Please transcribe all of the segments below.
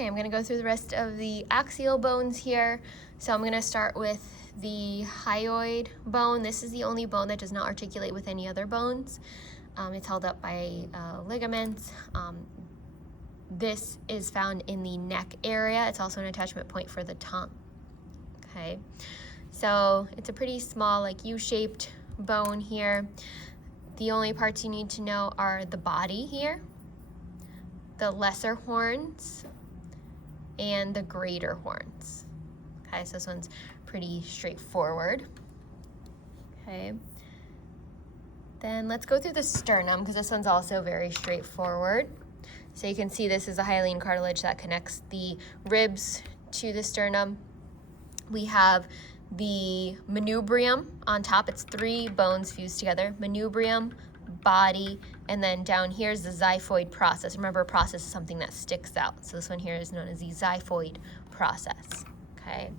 Okay, I'm gonna go through the rest of the axial bones here. So I'm gonna start with the hyoid bone. This is the only bone that does not articulate with any other bones. It's held up by ligaments. This is found in the neck area. It's also an attachment point for the tongue. Okay, so it's a pretty small, like U-shaped bone here. The only parts you need to know are the body here, the lesser horns, and the greater horns. Okay, so this one's pretty straightforward. Okay, then let's go through the sternum, because this one's also very straightforward. So you can see this is a hyaline cartilage that connects the ribs to the sternum. We have the manubrium on top. It's 3 bones fused together. Manubrium, body, and then down here is the xiphoid process. Remember, a process is something that sticks out. So this one here is known as the xiphoid process. Okay.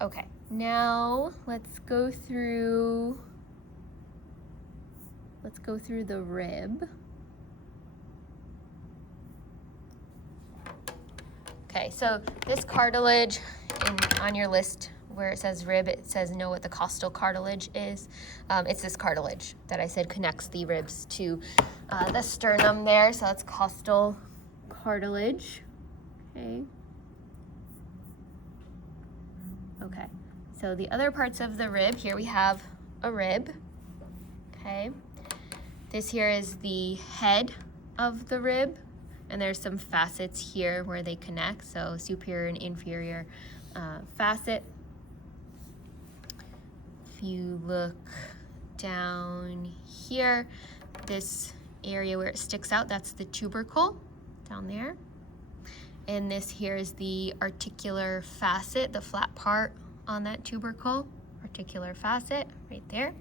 Okay, now let's go through the rib. Okay, so this cartilage on your list where it says rib, it says know what the costal cartilage is. It's this cartilage that I said connects the ribs to the sternum there. So that's costal cartilage. Okay. Okay, so the other parts of the rib, here we have a rib. Okay, this here is the head of the rib, and there's some facets here where they connect, so superior and inferior facet. If you look down here, this area where it sticks out, that's the tubercle down there. And this here is the articular facet, the flat part on that tubercle, articular facet right there.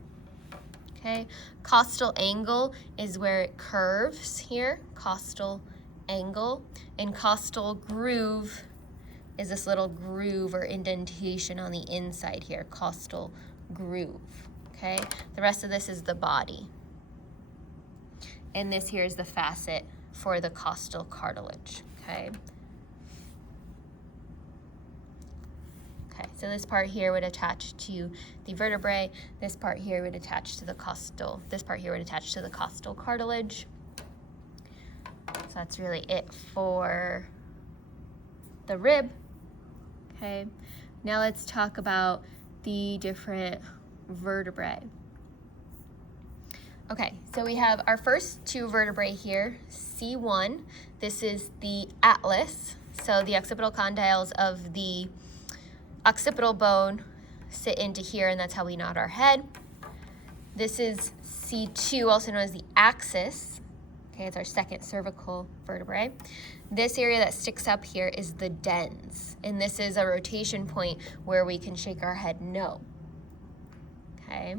Okay, costal angle is where it curves here, costal angle, and costal groove is this little groove or indentation on the inside here, costal groove. Okay, the rest of this is the body. And this here is the facet for the costal cartilage. Okay. Okay, so this part here would attach to the vertebrae. This part here would attach to the costal. This part here would attach to the costal cartilage. So that's really it for the rib. Okay, now let's talk about the different vertebrae. Okay, so we have our first 2 vertebrae here, C1. This is the atlas. So the occipital condyles of the occipital bone sit into here, and that's how we nod our head. This is C2, also known as the axis. Okay, it's our second cervical vertebrae. This area that sticks up here is the dens, and this is a rotation point where we can shake our head no. Okay.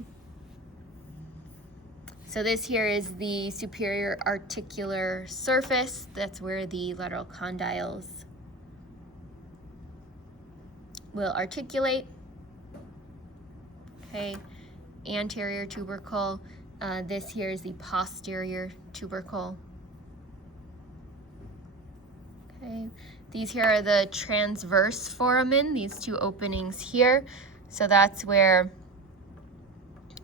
So this here is the superior articular surface. That's where the lateral condyles will articulate. Okay, anterior tubercle. This here is the posterior tubercle. Okay, these here are the transverse foramen, these 2 openings here. So that's where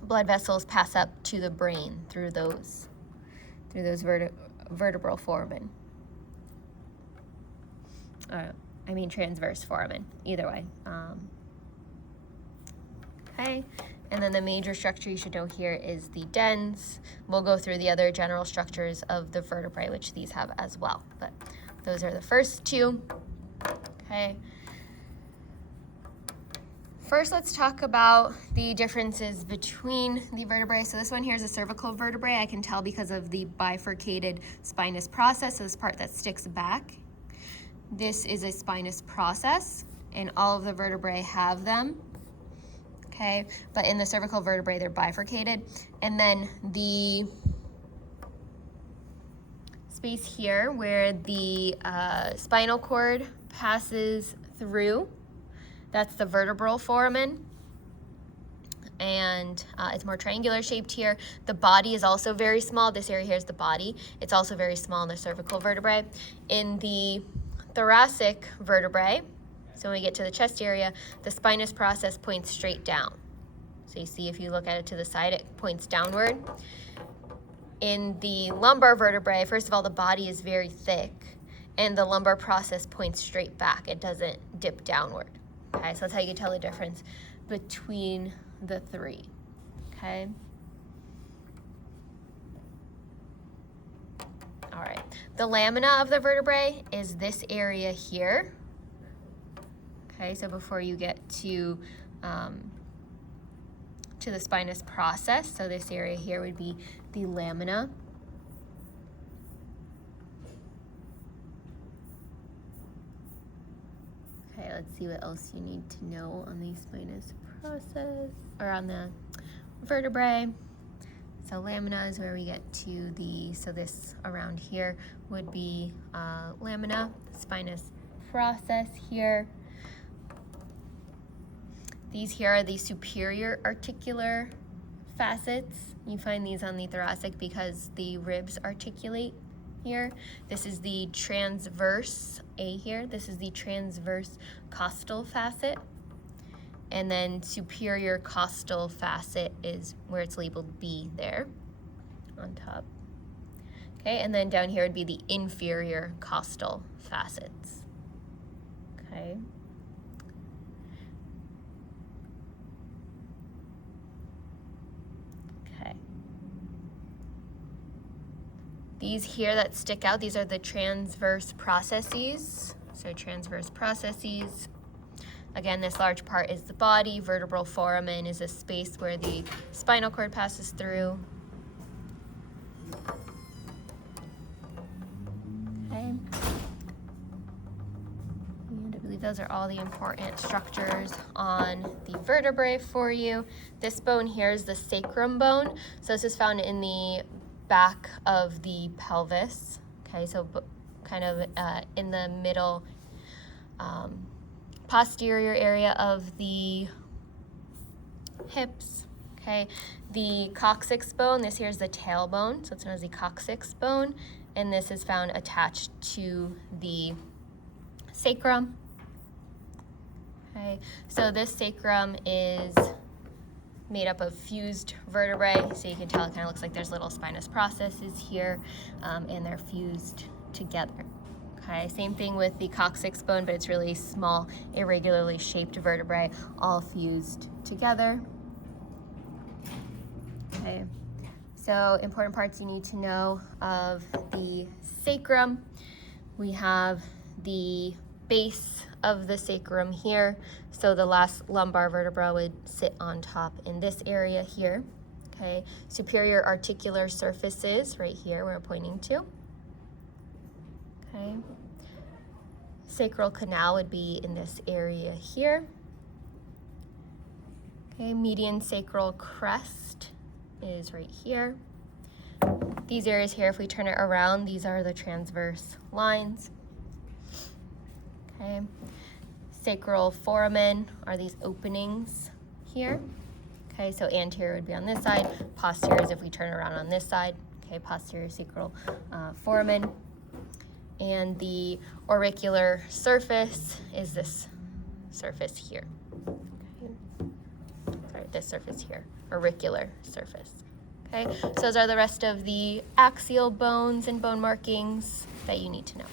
blood vessels pass up to the brain through those vertebral foramen. I mean transverse foramen, either way. Okay, and then the major structure you should know here is the dens. We'll go through the other general structures of the vertebrae, which these have as well, but those are the first 2. Okay. First, let's talk about the differences between the vertebrae. So this one here is a cervical vertebrae. I can tell because of the bifurcated spinous process, so this part that sticks back. This is a spinous process, and all of the vertebrae have them. Okay, but in the cervical vertebrae, they're bifurcated. And then the space here where the spinal cord passes through, that's the vertebral foramen. and it's more triangular shaped here. The body is also very small. This area here is the body. It's also very small in the cervical vertebrae. In the thoracic vertebrae, so when we get to the chest area, the spinous process points straight down. So you see if you look at it to the side, it points downward. In the lumbar vertebrae, first of all, the body is very thick, and the lumbar process points straight back. It doesn't dip downward. Okay, so that's how you can tell the difference between the three. Okay. All right. The lamina of the vertebrae is this area here. Okay, so before you get to the spinous process, so this area here would be the lamina. Okay, let's see what else you need to know on the spinous process, or on the vertebrae. So lamina is where we get to the, so this around here would be lamina, spinous process here. These here are the superior articular facets. You find these on the thoracic because the ribs articulate here. This is the transverse A here. This is the transverse costal facet. And then superior costal facet is where it's labeled B there on top. Okay, and then down here would be the inferior costal facets. Okay. These here that stick out, these are the transverse processes. So transverse processes. Again, this large part is the body. Vertebral foramen is a space where the spinal cord passes through. Okay. And I believe those are all the important structures on the vertebrae for you. This bone here is the sacrum bone. So this is found in the back of the pelvis. Okay, so kind of in the middle posterior area of the hips. Okay, the coccyx bone, this here is the tailbone, so it's known as the coccyx bone, and this is found attached to the sacrum. Okay, so this sacrum is made up of fused vertebrae, so you can tell it kind of looks like there's little spinous processes here, and they're fused together. Okay, same thing with the coccyx bone, but it's really small, irregularly shaped vertebrae, all fused together. Okay, so important parts you need to know of the sacrum. We have the base of the sacrum here, so the last lumbar vertebra would sit on top in this area here. Okay, superior articular surfaces right here we're pointing to. Okay, sacral canal would be in this area here. Okay, median sacral crest is right here. These areas here, if we turn it around, these are the transverse lines. Okay, sacral foramen are these openings here. Okay, so anterior would be on this side, posterior is if we turn around on this side. Okay, posterior sacral foramen. And the auricular surface is this surface here. Okay. Sorry, this surface here, auricular surface. Okay, so those are the rest of the axial bones and bone markings that you need to know.